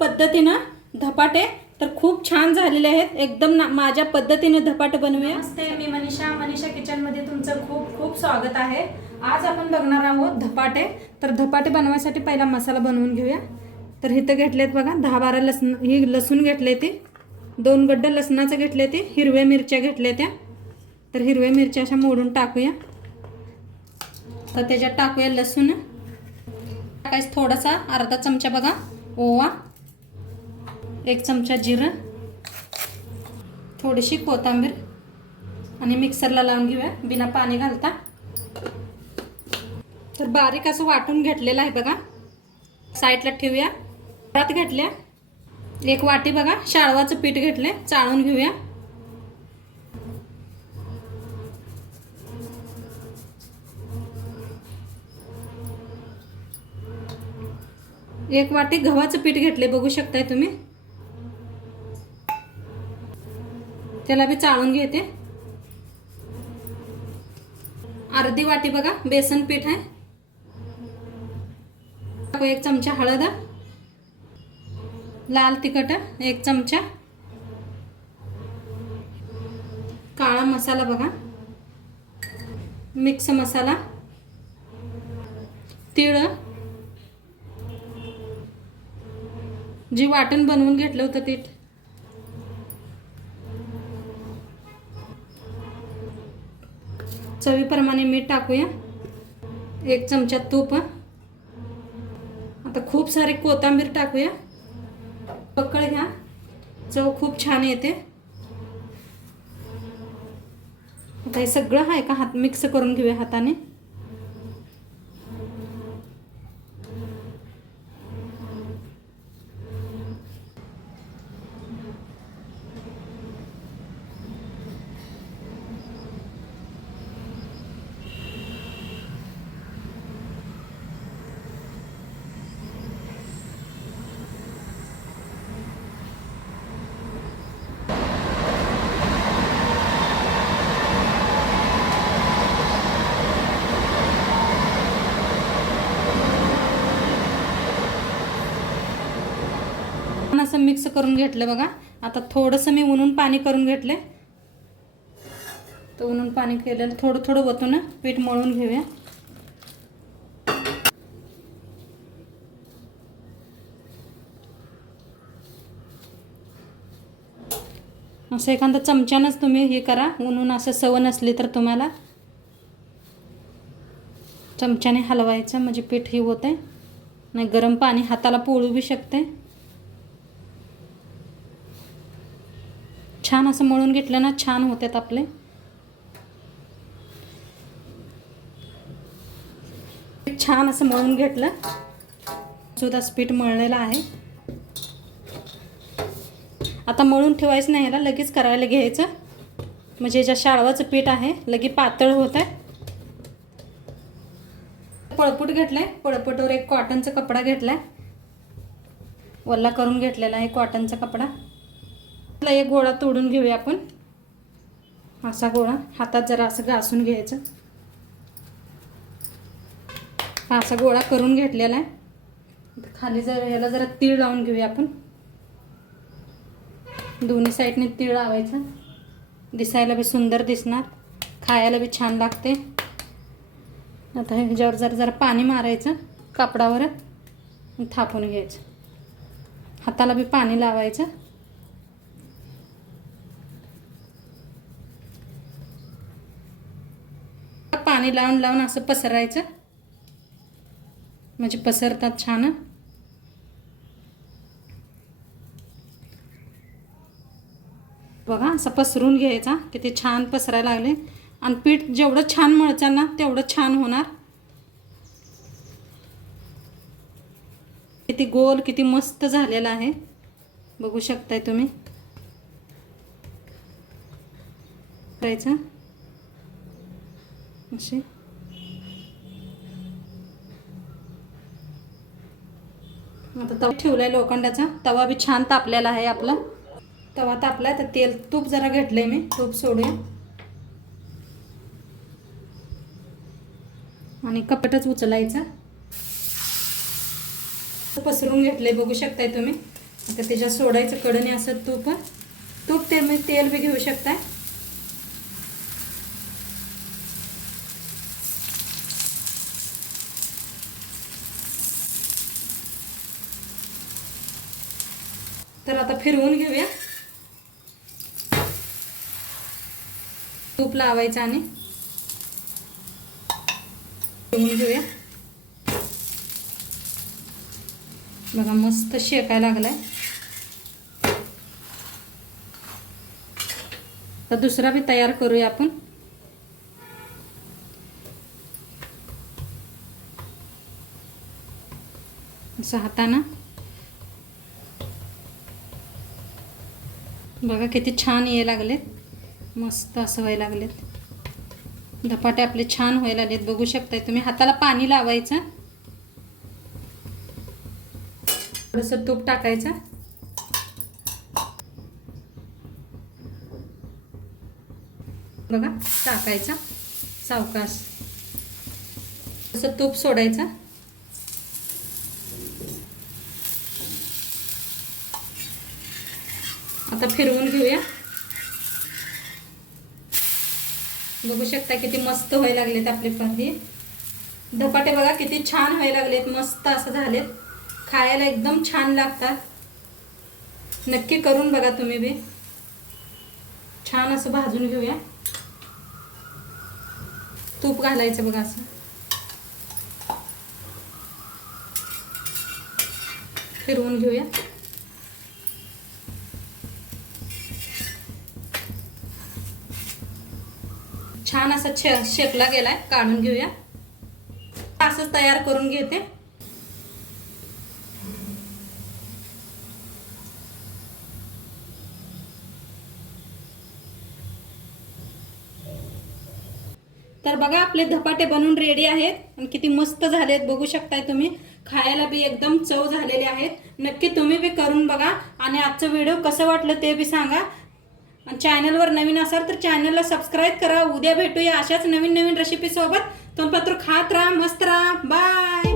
पद्धतीनं धपाटे तर खूप छान झालेले आहेत. एकदम ना माझ्या पद्धतीने धपाटे बनवूया. नमस्ते मी मनीषा. मनीषा किचनमध्ये तुमचं खूप खूप स्वागत आहे. आज आपण बघणार आहोत धपाटे. तर धपाटे बनवायसाठी पहिला मसाला बनवून घेऊया. तर इथं घेतलेत बघा दहा बारा लसण ही लसूण घेतले ते. दोन गड्डे लसणाचं घेतले ते. हिरव्या मिरच्या घेतल्या त्या. तर हिरव्या मिरच्या अशा मोडून टाकूया. तर त्याच्यात टाकूया लसूण. टाकायचं थोडासा अर्धा चमचा बघा ओवा. एक चमचा जिरं थोडीशी कोथिंबीर आणि मिक्सरला लावून घेऊया. बिना पाणी घालता. तर बारीक असं वाटून घेतलेलं आहे बघा. साईडला ठेवूया. परत घेतल्या. एक वाटी बघा शाळवाचं पीठ घेतले चाळून घेऊया. एक वाटी गव्हाचं पीठ घेतले बघू शकताय तुम्ही. त्याला बी चाळून घेते. अर्धी वाटी बघा बेसन पीठ आहे. एक चमचा हळद लाल तिखट एक चमचा काळा मसाला बघा. मिक्स मसाला तिळ. जी वाटण बनवून घेतलं होतं ते. चवीप्रमाणे मीठ टाकूया. एक चमचा तूप. आता खूप सारे कोथिंबीर टाकूया. पकड घ्या. चव खूप छान येते. आता हे सगळं आहे का हात मिक्स करून घेऊया हाताने छान असं मिक्स करून घेतलं बघा. आता थोडंसं मी उन्हून पाणी करून घेतले तर उन्हून पाणी केलेलं थोडं थोडं वतून पीठ मळून घेऊया. असं एखादा चमच्यानंच तुम्ही हे करा. उन्हून असं सवय नसली तर तुम्हाला चमच्याने हलवायचं म्हणजे पीठ हे होते नाही गरम पाणी हाताला पोळू बी शकते छान असं मळून घेतलं ना छान होतात आपले. छान असं मळून घेतलं. सुद्धा पीठ मळलेलं आहे. आता मळून ठेवायचं नाही याला लगेच करायला घ्यायचं. म्हणजे ज्या शाळवाचं पीठ आहे लगे पातळ होत आहे पळपूट घेतलाय. पळपूटवर एक कॉटनचा कपडा घेतलाय. वल्ला करून घेतलेला आहे कॉटनचा कपडा. आपला एक गोळा तोडून घेऊया आपण. असा गोळा हातात जरा असं घासून घ्यायचं. हा असा गोळा करून घेतलेला आहे. खाली जर ह्याला जरा तीळ लावून घेऊया आपण. दोन्ही साईडने तीळ लावायचं. दिसायला बी सुंदर दिसणार. खायला बी छान लागते. आता ह्याच्यावर जरा जरा पाणी मारायचं कापडावर. थापून घ्यायचं. हाताला बी पाणी लावायचं. पाणी लावून लावून असं पसरायचं. म्हणजे पसरतात छान. बघा असं पसरून घ्यायचा किती छान पसरायला लागले. आणि पीठ जेवढं छान मळचाल ना तेवढं छान होणार. किती गोल किती मस्त झालेला आहे. बघू शकताय तुम्ही. करायचं? असे आता तवा ठेवलाय लोखंडाचा. तवा बी छान तापलेला आहे आपला. तवा तापलाय तर तेल तूप जरा घेतलंय मी. तूप सोडूया. आणि कपटच उचलायचं. पसरून घेतलंय बघू शकताय तुम्ही. आता त्याच्यात सोडायचं कडणी असं तूप. तूप ते मी तेल बी घेऊ शकताय. तर आता फिरवून घेऊया. तूप लावायचं आणि फिरवून घेऊया. बघा मस्त शेकायला लागलाय. तर दुसरा बी तयार करूया आपण. असं हातानं. बघा किती छान ये लागलेत. मस्त असं व्हायला लागलेत. धपाटे आपले छान व्हायला लागलेत. बघू शकताय तुम्ही. हाताला पाणी लावायचं. थोडंसं तूप टाकायचं. बघा टाकायचं. सावकाश. तसं तूप सोडायचं. आता फिरवून घेऊया. बघू शकता किती मस्त व्हायला लागलेत आपले पराठे धपाटे बघा किती छान व्हायला लागलेत. मस्त असं झालेत. खायला एकदम छान लागतात. नक्की करून बघा तुम्ही बी. छान असं भाजून घेऊया. तूप घालायचं बघा असं. फिरवून घेऊया. छान असा छे शेकला गेलाय काढून घेऊया. असंच तयार करून घेते. तर बघा आपले धपाटे बनवून रेडी आहेत. आणि किती मस्त झालेत बघू शकताय तुम्ही. खायला बी एकदम चव झालेले आहेत. नक्की तुम्ही बी करून बघा. आणि आजचं व्हिडिओ कसं वाटलं ते बी सांगा. चॅनलवर नवीन असाल तर चॅनलला सबस्क्राईब करा. उद्या भेटूया अशाच नवीन नवीन रेसिपीसोबत तोंडपत्र खात राहा मस्त राहा. बाय